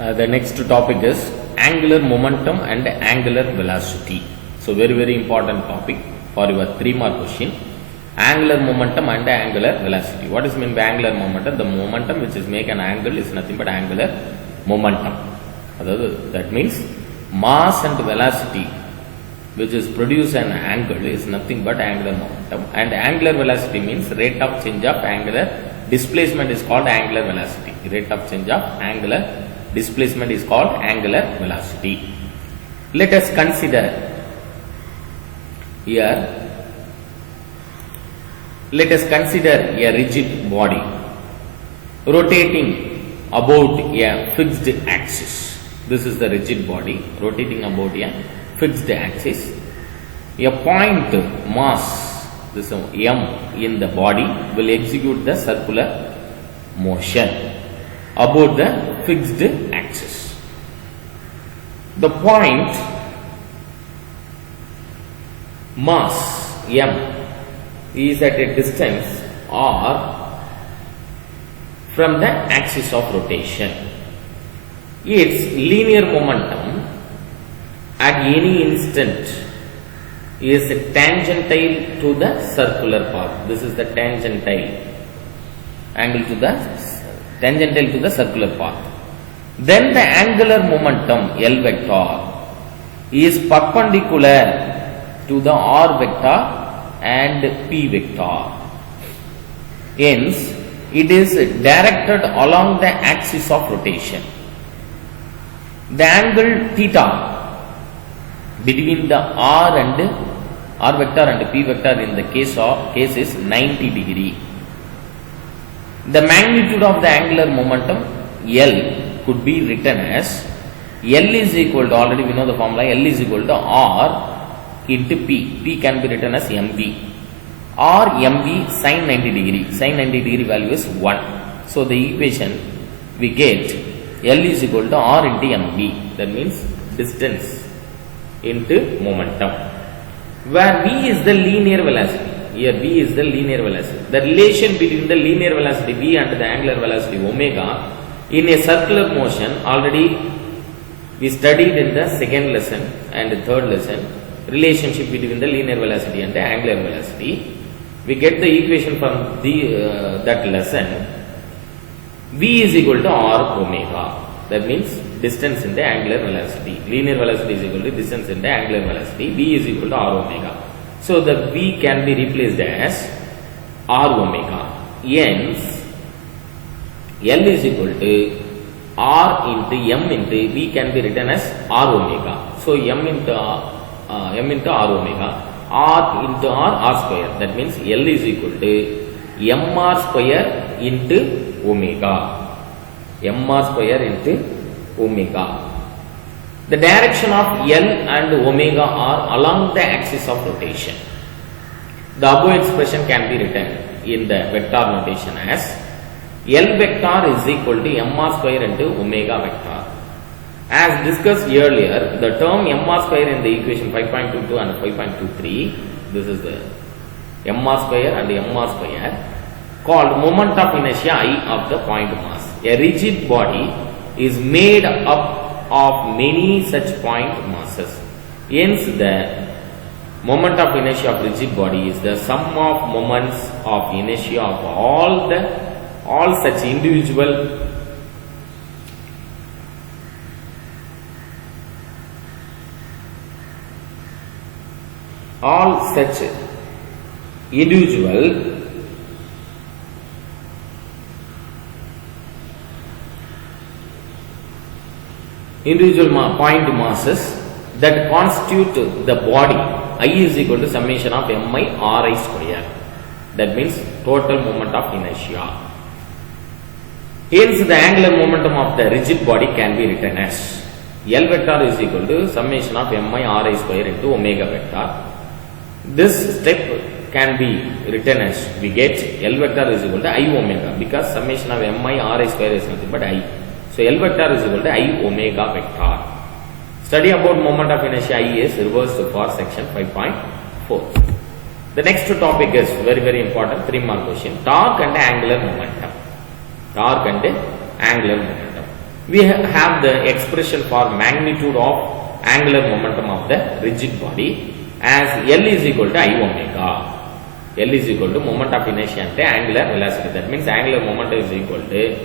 The next topic is angular momentum and angular velocity. So very important topic for your 3-mark question. Angular momentum and angular velocity. What is meant by angular momentum? The momentum which is make an angle is nothing but angular momentum. That means mass and velocity which is produce an angle is nothing but angular momentum, and angular velocity means rate of change of angular displacement is called angular velocity. Rate of change of angular displacement is called angular velocity. Let us consider here, let us consider a rigid body rotating about a fixed axis. This is the rigid body rotating about a fixed axis. A point mass, this m in the body, will execute the circular motion about the fixed axis. The point mass m is at a distance r from the axis of rotation. Its linear momentum at any instant is tangential to the circular path. This is the tangential angle to the circular path. Then the angular momentum L vector is perpendicular to the R vector and P vector. Hence, it is directed along the axis of rotation. The angle theta between the R vector and P vector in the case is 90 degree. The magnitude of the angular momentum L could be written as L is equal to, already we know the formula, L is equal to R into P. P can be written as mv. R mv sin 90 degree. Sin 90 degree value is 1. So the equation we get L is equal to R into mv. That means distance into momentum, where v is the linear velocity. Here v is the linear velocity. The relation between the linear velocity v and the angular velocity omega in a circular motion already we studied in the second lesson and the third lesson. Relationship between the linear velocity and the angular velocity. We get the equation from that lesson. V is equal to r omega. That means distance in the angular velocity. Linear velocity is equal to distance in the angular velocity. V is equal to r omega. So the V can be replaced as r omega. Hence, L is equal to r into m into V can be written as r omega. So m into r omega. R into r square. That means L is equal to mr square into omega. mr square into omega. The direction of L and omega are along the axis of rotation. The above expression can be written in the vector notation as L vector is equal to mr square into omega vector. As discussed earlier, the term mr square in the equation 5.22 and 5.23, this is the mr square and mr square, called moment of inertia I of the point mass. A rigid body is made up of many such point masses. Hence, the moment of inertia of rigid body is the sum of moments of inertia of all such individual point masses that constitute the body. I is equal to summation of mi ri square. That means total moment of inertia. Hence, the angular momentum of the rigid body can be written as L vector is equal to summation of mi ri square into omega vector. This step can be written as we get L vector is equal to I omega, because summation of mi ri square is nothing but I. So L vector is equal to I omega vector. Study about moment of inertia I is reversed for section 5.4. The next topic is very important 3-mark question. Torque and angular momentum. Torque and angular momentum. We have the expression for magnitude of angular momentum of the rigid body as L is equal to I omega. L is equal to moment of inertia and angular velocity. That means angular momentum is equal to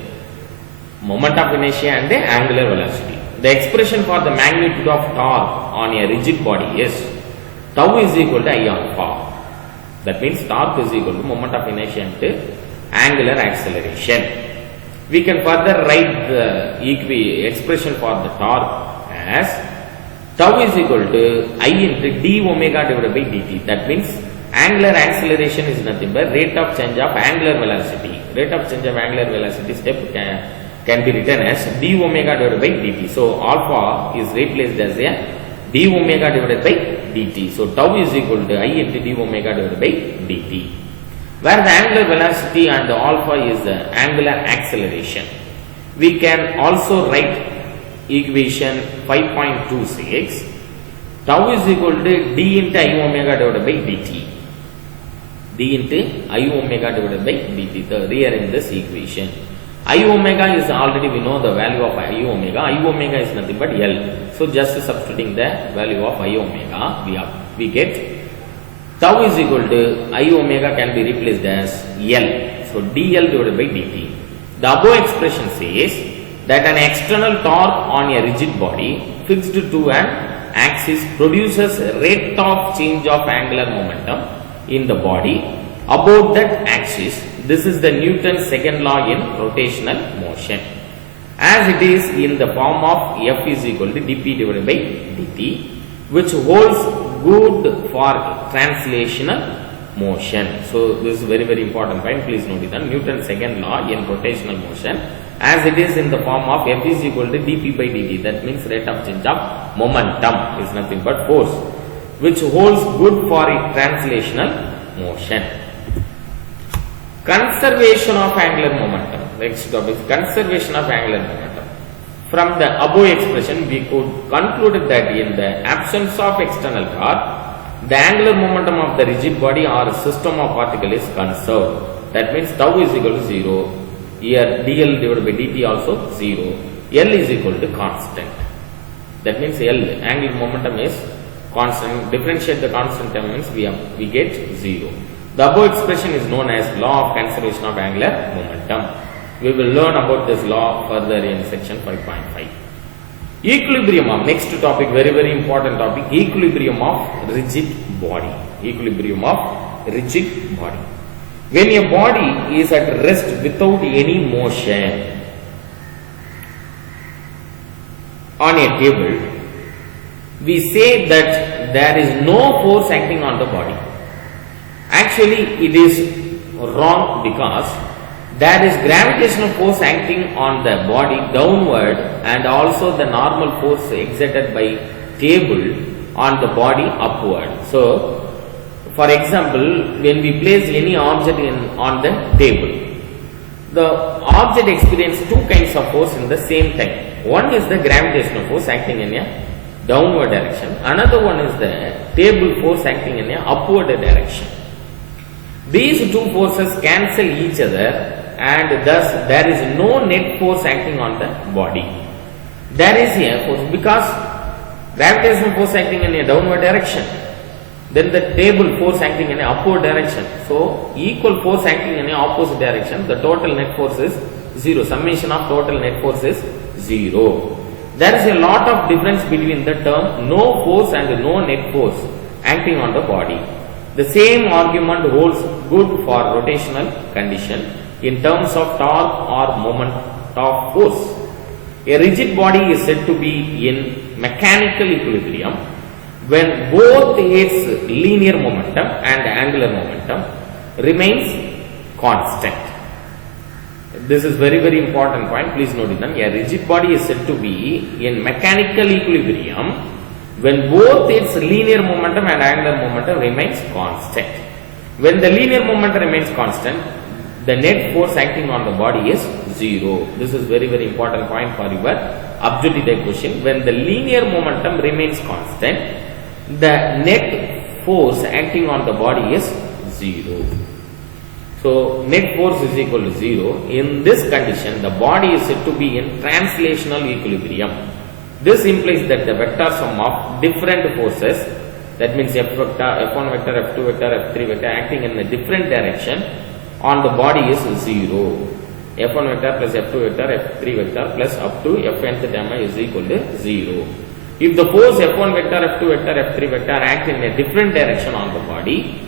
moment of inertia and angular velocity. The expression for the magnitude of torque on a rigid body is tau is equal to I alpha. That means torque is equal to moment of inertia and angular acceleration. We can further write the expression for the torque as tau is equal to I into d omega divided by dt. That means angular acceleration is nothing but rate of change of angular velocity. Rate of change of angular velocity step can be written as d omega divided by dt. So alpha is replaced as a d omega divided by dt. So tau is equal to I into d omega divided by dt. Where the angular velocity and the alpha is the angular acceleration. We can also write equation 5.26. Tau is equal to d into I omega divided by dt. D into I omega divided by dt. So rearrange this equation. I omega is already we know the value of I omega. I omega is nothing but L. So just substituting the value of I omega, we get tau is equal to I omega can be replaced as L. So dl divided by dt. The above expression says that an external torque on a rigid body fixed to an axis produces rate of change of angular momentum in the body about that axis. This is the Newton's second law in rotational motion. As it is in the form of F is equal to dp divided by dt, which holds good for translational motion. So this is very important point. Please note it. Newton's second law in rotational motion, as it is in the form of F is equal to dp by dt. That means rate of change of momentum is nothing but force, which holds good for translational motion. Conservation of angular momentum. Next topic, conservation of angular momentum. From the above expression, we could conclude that in the absence of external torque, the angular momentum of the rigid body or system of particle is conserved. That means tau is equal to 0. Here dl divided by dt also 0. L is equal to constant. That means L, angular momentum is constant. Differentiate the constant term means we get 0. The above expression is known as law of conservation of angular momentum. We will learn about this law further in section 5.5. Equilibrium of next topic, very important topic, equilibrium of rigid body. Equilibrium of rigid body. When a body is at rest without any motion on a table, we say that there is no force acting on the body. Actually, it is wrong because there is gravitational force acting on the body downward and also the normal force exerted by table on the body upward. So, for example, when we place any object on the table, the object experiences two kinds of force in the same time. One is the gravitational force acting in a downward direction. Another one is the table force acting in a upward direction. These two forces cancel each other and thus there is no net force acting on the body. There is a force because gravitational force acting in a downward direction, then the table force acting in an upward direction. So equal force acting in an opposite direction, the total net force is 0. Summation of total net force is 0. There is a lot of difference between the term no force and no net force acting on the body. The same argument holds good for rotational condition in terms of torque or moment of force. A rigid body is said to be in mechanical equilibrium when both its linear momentum and angular momentum remains constant. This is very important point. Please note it. A rigid body is said to be in mechanical equilibrium when both its linear momentum and angular momentum remains constant. When the linear momentum remains constant, the net force acting on the body is 0. This is very important point for your objective type question. When the linear momentum remains constant, the net force acting on the body is 0. So net force is equal to 0. In this condition, the body is said to be in translational equilibrium. This implies that the vector sum of different forces, that means F vector, F1 vector, F2 vector, F3 vector acting in a different direction on the body is 0. F1 vector plus F2 vector, F3 vector plus up to Fnth gamma is equal to 0. If the force F1 vector, F2 vector, F3 vector act in a different direction on the body,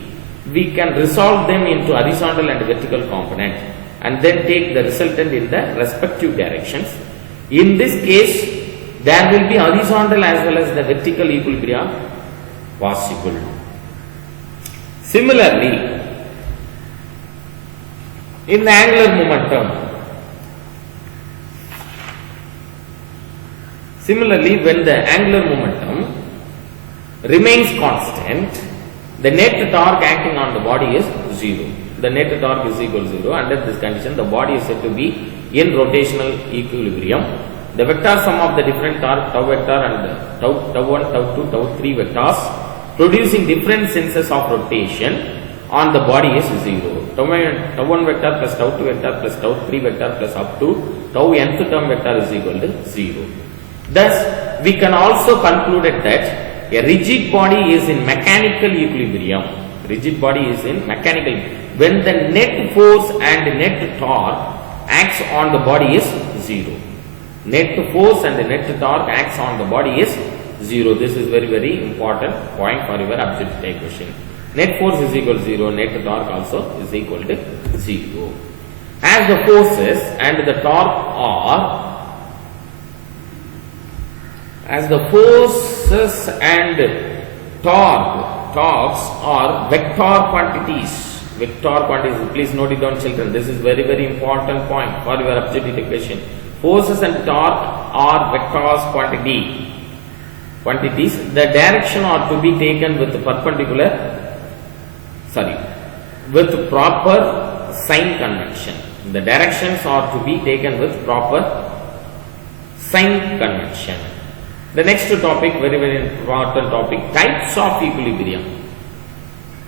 we can resolve them into horizontal and vertical component and then take the resultant in the respective directions. In this case, there will be horizontal as well as the vertical equilibria possible. Similarly, in the angular momentum, when the angular momentum remains constant, the net torque acting on the body is 0. The net torque is equal to 0. Under this condition, the body is said to be in rotational equilibrium. The vector sum of the different torque, tau vector and tau 1, tau 2, tau 3 vectors producing different senses of rotation on the body is 0. Tau 1 vector plus tau 2 vector plus tau 3 vector plus up to tau nth term vector is equal to 0. Thus, we can also conclude that a rigid body is in mechanical equilibrium. Rigid body is in mechanical when the net force and net torque acts on the body is 0. Net force and the net torque acts on the body is 0. This is very important point for your objective type question. Net force is equal to 0. Net torque also is equal to 0. As the forces and the torque are torques are vector quantities. Vector quantities, please note it down children. This is very important point for your objective equation. Forces and torque are vectors quantities. The direction are to be taken with with proper sign convention. The directions are to be taken with proper sign convention. The next topic, very important topic, types of equilibrium.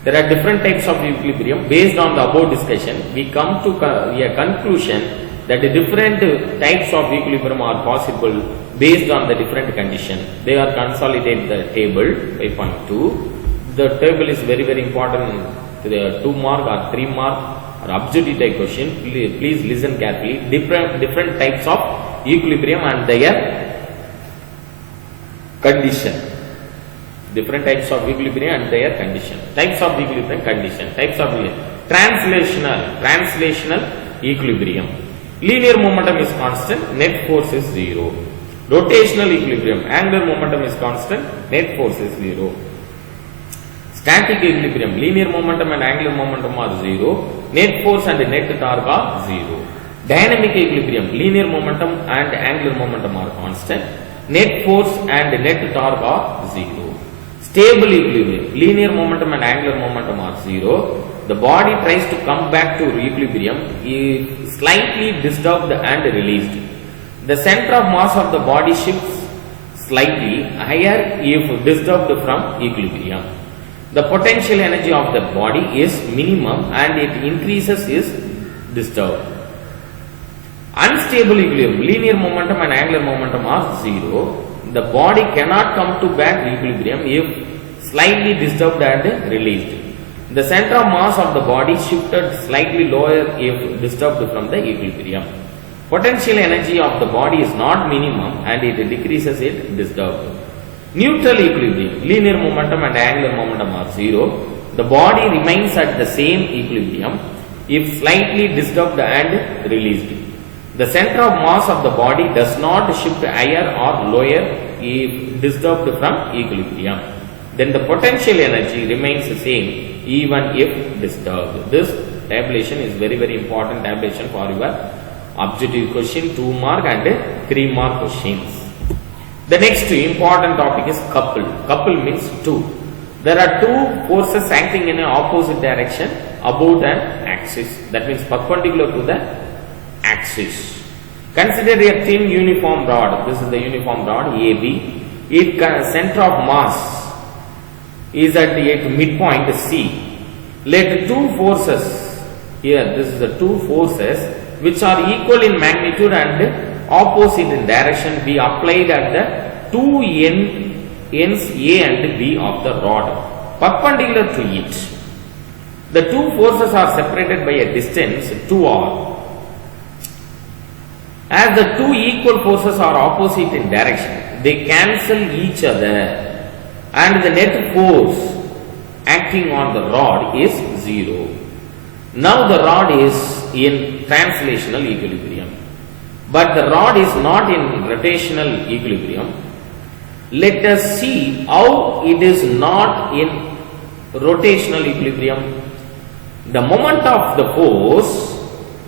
There are different types of equilibrium. Based on the above discussion, we come to a conclusion that the different types of equilibrium are possible based on the different condition. They are consolidated the table 5.2. The table is very important to the 2 mark or 3 mark or objective type question. Please listen carefully. Different types of equilibrium and their condition. Different types of equilibrium and their condition. Types of equilibrium condition. Types of translational equilibrium. Linear momentum is constant, net force is 0. Rotational equilibrium, angular momentum is constant, net force is 0. Static equilibrium, linear momentum and angular momentum are 0. Net force and net torque are 0. Dynamic equilibrium, linear momentum and angular momentum are constant. Net force and net torque are 0. Stable equilibrium, linear momentum and angular momentum are 0. The body tries to come back to equilibrium is slightly disturbed and released. The center of mass of the body shifts slightly higher if disturbed from equilibrium. The potential energy of the body is minimum and it increases is disturbed. Unstable equilibrium, linear momentum and angular momentum are 0. The body cannot come to back equilibrium if slightly disturbed and released. The center of mass of the body shifted slightly lower if disturbed from the equilibrium. Potential energy of the body is not minimum and it decreases if disturbed. Neutral equilibrium, linear momentum and angular momentum are 0. The body remains at the same equilibrium if slightly disturbed and released. The center of mass of the body does not shift higher or lower if disturbed from equilibrium. Then the potential energy remains the same even if disturbed. This tabulation is very important tabulation for your objective question 2 mark and 3 mark questions. The next important topic is couple. Couple means two. There are two forces acting in an opposite direction about an axis. That means perpendicular to the axis. Consider a thin uniform rod. This is the uniform rod AB. Its center of mass is at the midpoint C. Let two forces Here, this is the two forces which are equal in magnitude and opposite in direction be applied at the two ends A and B of the rod, perpendicular to it. The two forces are separated by a distance 2r. As the two equal forces are opposite in direction, they cancel each other and the net force acting on the rod is 0. Now the rod is in translational equilibrium, but the rod is not in rotational equilibrium. Let us see how it is not in rotational equilibrium. The moment of the force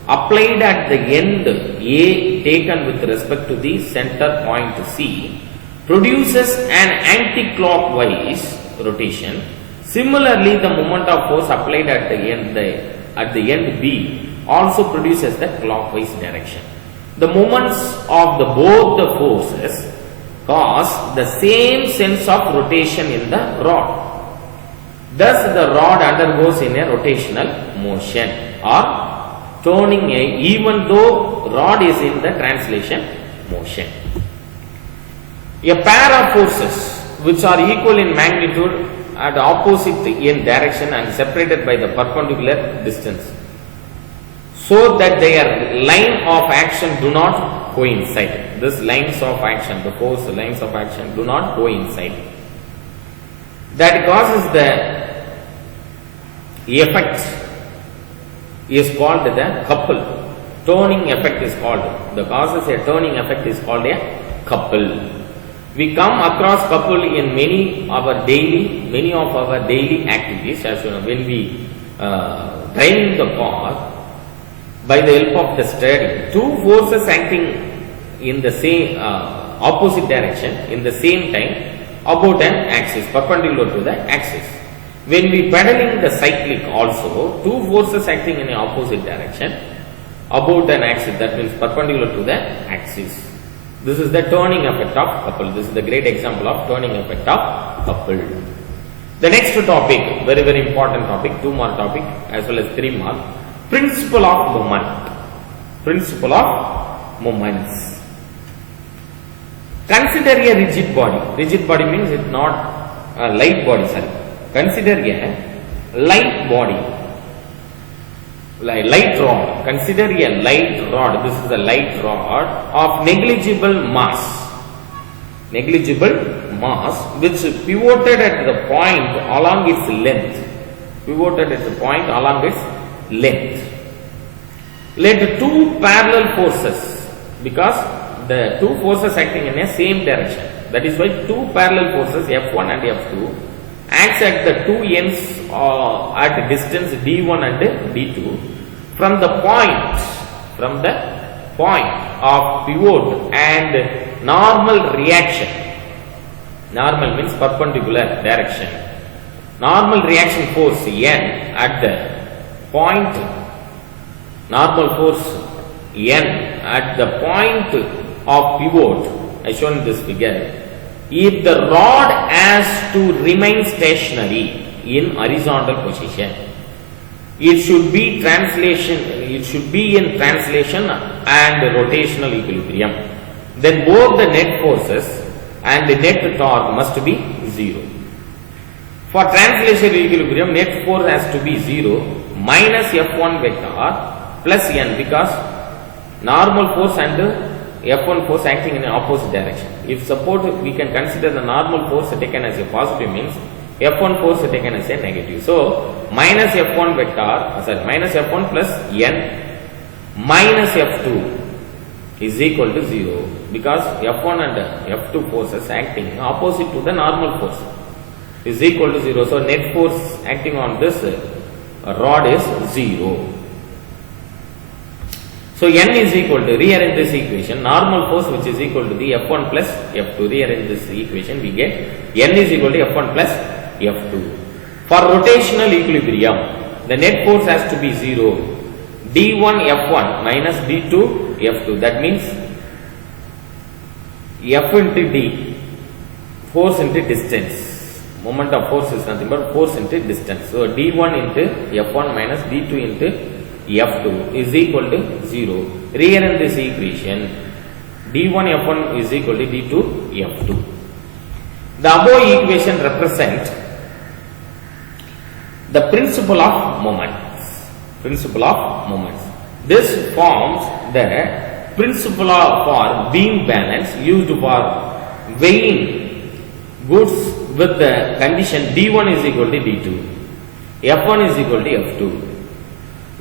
applied at the end A taken with respect to the center point C produces an anti-clockwise rotation. Similarly, the moment of force applied at the end B also produces the clockwise direction. The moments of both the forces cause the same sense of rotation in the rod. Thus, the rod undergoes in a rotational motion or turning even though rod is in the translation motion. A pair of forces which are equal in magnitude at opposite in direction and separated by the perpendicular distance, so that their line of action do not coincide. This lines of action, the force lines of action do not coincide. That causes the effect is called the couple. Turning effect is called. The causes a turning effect is called a couple. We come across couple in many of our daily activities. As you know, when we drive the car by the help of the steering, two forces acting in the same opposite direction in the same time about an axis, perpendicular to the axis. When we pedaling the cyclic also, two forces acting in the opposite direction about an axis, that means perpendicular to the axis. This is the turning effect of couple. This is the great example of turning effect of couple. The next topic, very very important topic, 2 mark topic as well as 3 mark, principle of moment. Principle of moments. Consider a rigid body. Rigid body means it's not a light body, sorry. Consider a light body, light rod. Consider a light rod. This is a light rod of negligible mass. Negligible mass which pivoted at the point along its length. Pivoted at the point along its length. Let two parallel forces, because the two forces acting in a same direction. That is why two parallel forces F1 and F2 acts at the two ends at distance D1 and D2 from the point of pivot and normal reaction. Normal means perpendicular direction. Normal reaction force N at the point, normal force N at the point of pivot as shown in this figure. If the rod has to remain stationary in horizontal position, it should be in translation and rotational equilibrium. Then both the net forces and the net torque must be 0. For translational equilibrium, net force has to be 0 minus F1 vector plus N, because normal force and F1 force acting in an opposite direction. If suppose we can consider the normal force taken as a positive, means F1 force taken as a negative. So minus F1 vector, minus F1 plus N minus F2 is equal to 0, because F1 and F2 forces acting opposite to the normal force is equal to 0. So net force acting on this rod is 0. So N is equal to, rearrange this equation, normal force which is equal to the F1 plus F2. Rearrange this equation, we get N is equal to F1 plus F2. For rotational equilibrium, the net force has to be 0. D1 F1 minus D2 F2. That means F into D, force into distance. Moment of force is nothing but force into distance. So D1 into F1 minus D2 into F2 is equal to 0. Rearrange this equation. D1 F1 is equal to D2 F2. The above equation represents the principle of moments. Principle of moments. This forms the principle for beam balance used for weighing goods with the condition D1 is equal to D2, F1 is equal to F2.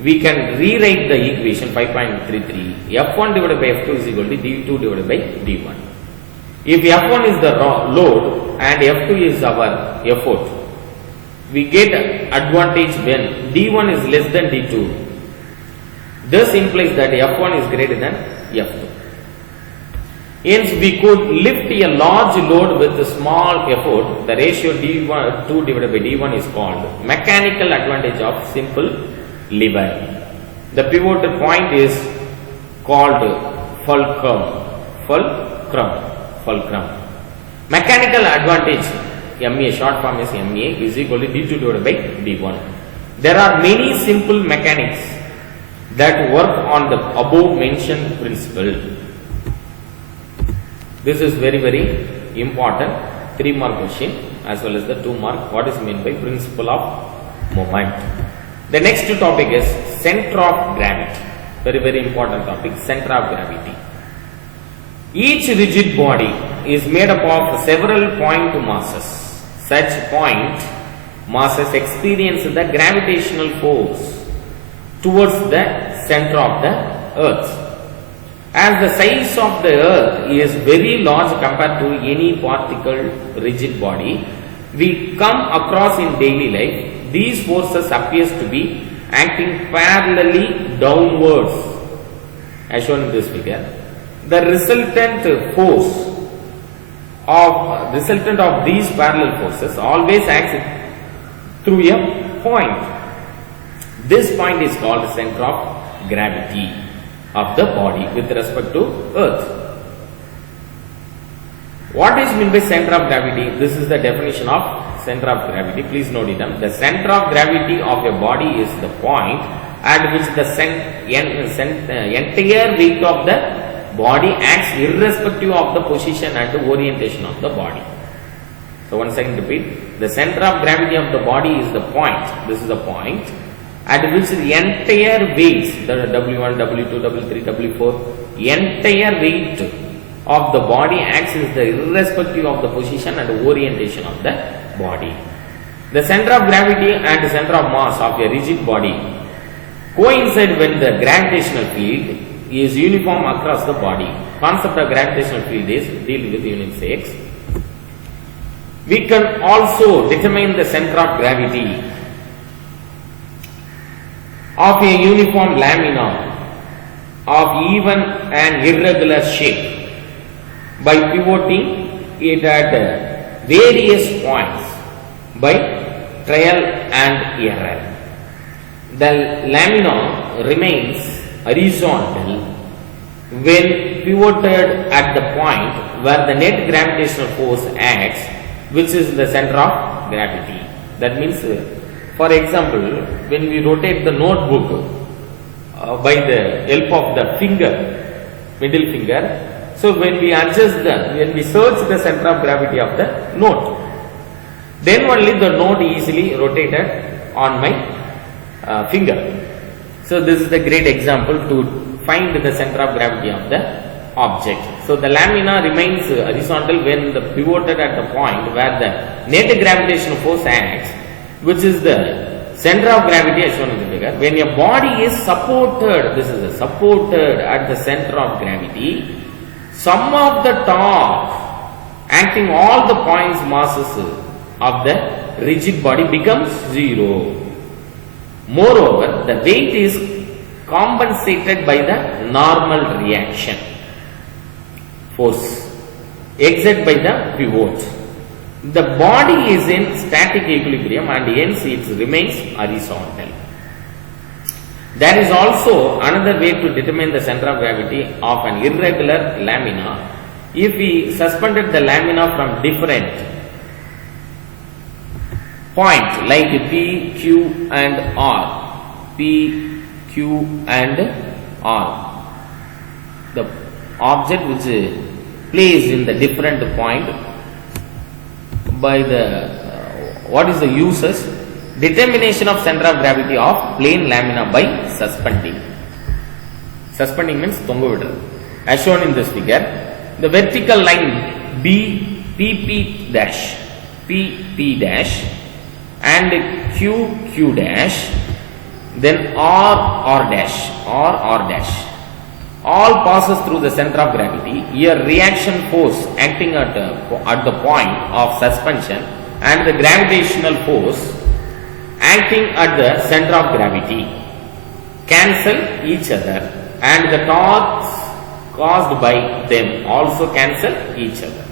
We can rewrite the equation 5.33. F1 divided by F2 is equal to D2 divided by D1. If F1 is the load and F2 is our effort, we get advantage when D1 is less than D2. This implies that F1 is greater than F2. Hence, we could lift a large load with a small effort. The ratio D2 divided by D1 is called mechanical advantage of simple lever. The pivotal point is called fulcrum. Mechanical advantage, MA, short form is MA, is equal to D2 divided by D1. There are many simple mechanics that work on the above mentioned principle. This is very, very important 3-mark question as well as the 2-mark. What is meant by principle of moment? The next topic is center of gravity. Very, very important topic, center of gravity. Each rigid body is made up of several point masses. Such point masses experience the gravitational force towards the center of the earth. As the size of the earth is very large compared to any particle rigid body we come across in daily life, these forces appears to be acting parallelly downwards as shown in this figure. The resultant of these parallel forces always acts through a point. This point is called the center of gravity of the body with respect to earth. What is meant by center of gravity? This is the definition of center of gravity. Please note it down. The center of gravity of a body is the point at which the entire weight of the body acts irrespective of the position and the orientation of the body. So once again repeat. The center of gravity of the body is the point. This is the point at which the entire weights, the W1, W2, W3, W4, entire weight of the body acts is the irrespective of the position and orientation of the body. The center of gravity and the center of mass of a rigid body coincide when the gravitational field is uniform across the body. Concept of gravitational field is deal with unit 6. We can also determine the center of gravity of a uniform lamina of even and irregular shape by pivoting it at various points by trial and error. The lamina remains horizontal when pivoted at the point where the net gravitational force acts, which is the center of gravity. That means, for example, when we rotate the notebook by the help of the finger, middle finger, so when we search the center of gravity of the note, then only the note easily rotated on my finger. So this is the great example to find the center of gravity of the object. So the lamina remains horizontal when pivoted at the point where the net gravitational force acts, which is the center of gravity as shown in the figure. When a body is supported, this is supported at the center of gravity, sum of the torque acting all the points masses of the rigid body becomes 0. Moreover, the weight is compensated by the normal reaction force exerted by the pivot. The body is in static equilibrium and hence it remains horizontal. There is also another way to determine the center of gravity of an irregular lamina. If we suspended the lamina from different points like P, Q and R, P, Q and R. The object which is placed in the different point by the what is the uses? Determination of center of gravity of plane lamina by suspending. Suspending means tonga vidra. As shown in this figure, the vertical line PP dash and Q dash, then R dash, all passes through the center of gravity. Here reaction force acting at the point of suspension and the gravitational force acting at the center of gravity cancel each other, and the torques caused by them also cancel each other.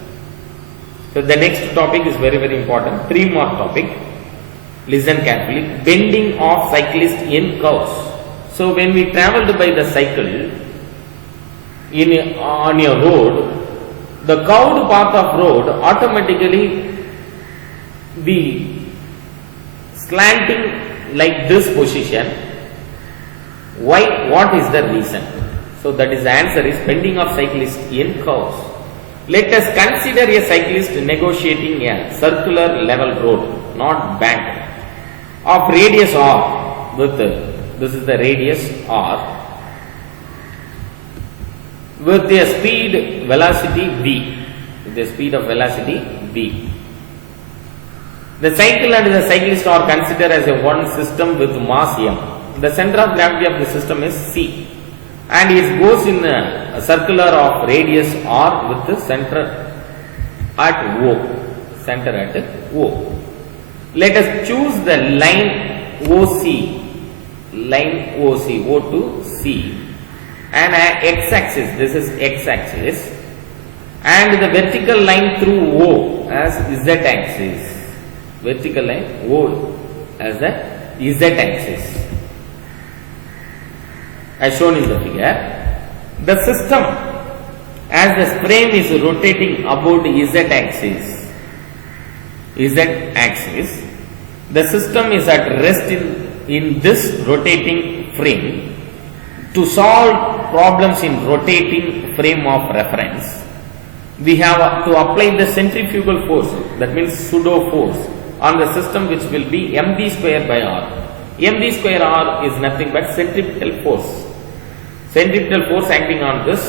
So the next topic is very, very important. 3 more topic. Listen carefully. Bending of cyclist in curves. So when we traveled by the cycle on a road, the curved path of road automatically be slanting like this position. Why? What is the reason? So that is the answer is bending of cyclist in curves. Let us consider a cyclist negotiating a circular level road, not bank, of radius r with this is the radius r with a speed velocity v, with a speed of velocity v. The cycle and the cyclist are considered as a one system with mass m. The center of gravity of the system is C, and it goes in a circular of radius r with the center at O. Center at O. Let us choose the line OC, O to C, and x-axis. This is x-axis, and the vertical line through O as z-axis. Vertical line O as the z-axis. As shown in the figure, the system as the frame is rotating about z-axis, the system is at rest in this rotating frame. To solve problems in rotating frame of reference, we have to apply the centrifugal force, that means pseudo force, on the system, which will be mv square by r. Mv square r is nothing but centripetal force. Centripetal force acting on this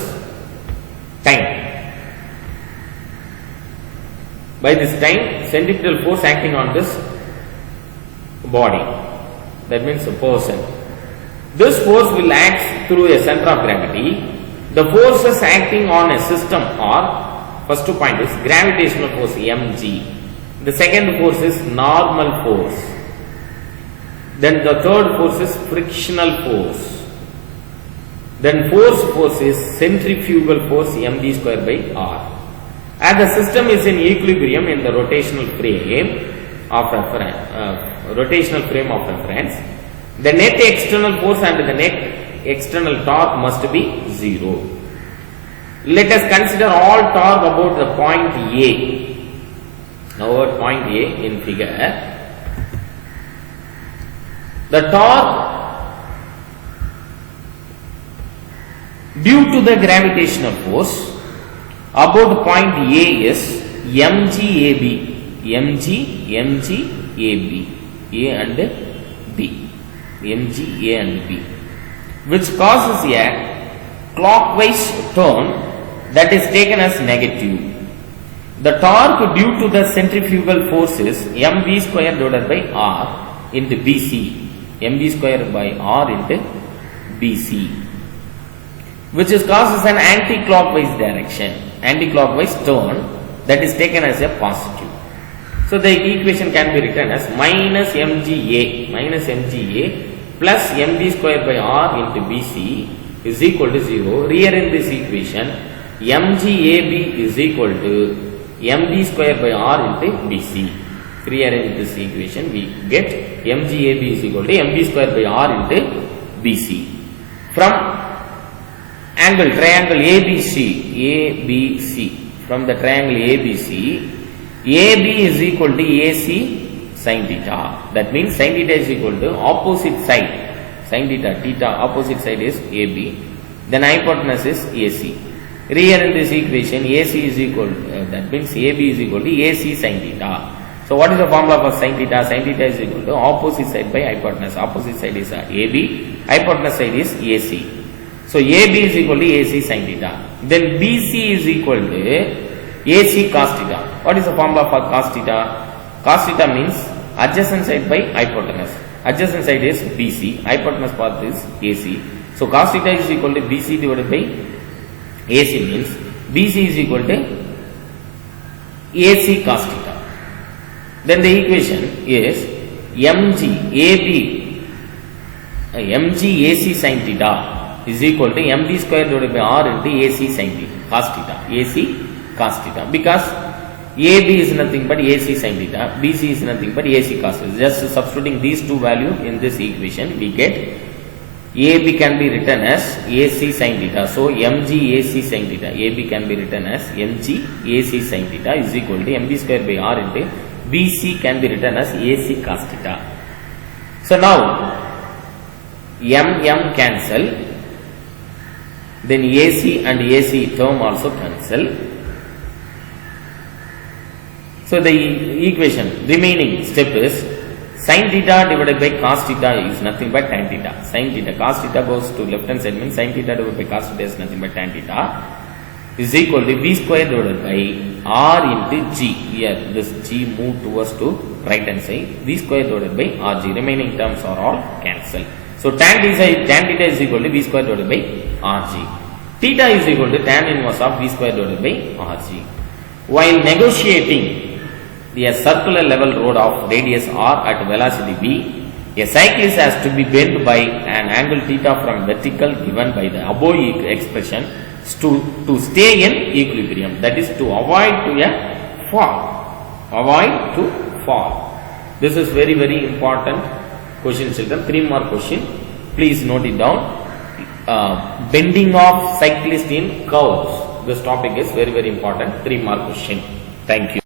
time. By this time, centripetal force acting on this body, that means a person. This force will act through a center of gravity. The forces acting on a system are, first point is gravitational force mg. The second force is normal force. Then the third force is frictional force. Then fourth force is centrifugal force mv square by r. As the system is in equilibrium in the rotational frame of reference, the net external force and the net external torque must be 0. Let us consider all torque about the point A. Now at point A in figure, the torque due to the gravitational force about point A is mgAB, A and B, mg, A and B, which causes a clockwise turn that is taken as negative. The torque due to the centrifugal force is mv square divided by r into BC, mv square by r into BC, which is causes an anti-clockwise direction, anti-clockwise turn that is taken as a positive. So the equation can be written as minus mga plus mv square by r into BC is equal to 0. Here in this equation, mgAB is equal to mv square by r into BC. Rearrange this equation, we get mgAB is equal to mv square by r into BC. From triangle ABC, from the triangle ABC, AB is equal to AC sin theta. That means sin theta is equal to opposite side. Sin theta, theta opposite side is AB. Then hypotenuse is AC. Here in this equation, AC is equal, that means AB is equal to AC sin theta. So what is the formula for sin theta? Sin theta is equal to opposite side by hypotenuse. Opposite side is AB, hypotenuse side is AC. So AB is equal to AC sin theta. Then BC is equal to AC cos theta. What is the formula for cos theta? Cos theta means adjacent side by hypotenuse. Adjacent side is BC, hypotenuse part is AC. So cos theta is equal to BC divided by AC means BC is equal to AC cos theta. Then the equation is mg AC sin theta is equal to md square divided by r into AC sin theta, cos theta, AC cos theta. Because AB is nothing but AC sin theta, BC is nothing but AC cos theta. Just substituting these two values in this equation, we get AB can be written as AC sin theta. So mg AC sin theta, AB can be written as mg AC sin theta is equal to md square by r into BC can be written as AC cos theta. So now cancel, then AC and AC term also cancel. So the equation remaining step is sin theta divided by cos theta is nothing but tan theta. Sin theta, cos theta goes to left hand side means sin theta divided by cos theta is nothing but tan theta is equal to V square divided by R into G. Here this G move towards to right hand side. V square divided by RG. Remaining terms are all cancelled. So tan theta is equal to V square divided by RG. Theta is equal to tan inverse of V square divided by RG. While negotiating a circular level road of radius r at velocity v, a cyclist has to be bent by an angle theta from vertical given by the above expression to stay in equilibrium, that is to avoid to a fall. Avoid to fall. This is very very important question, children. 3 more question. Please note it down. Bending of cyclist in curves. This topic is very very important. 3 more question. Thank you.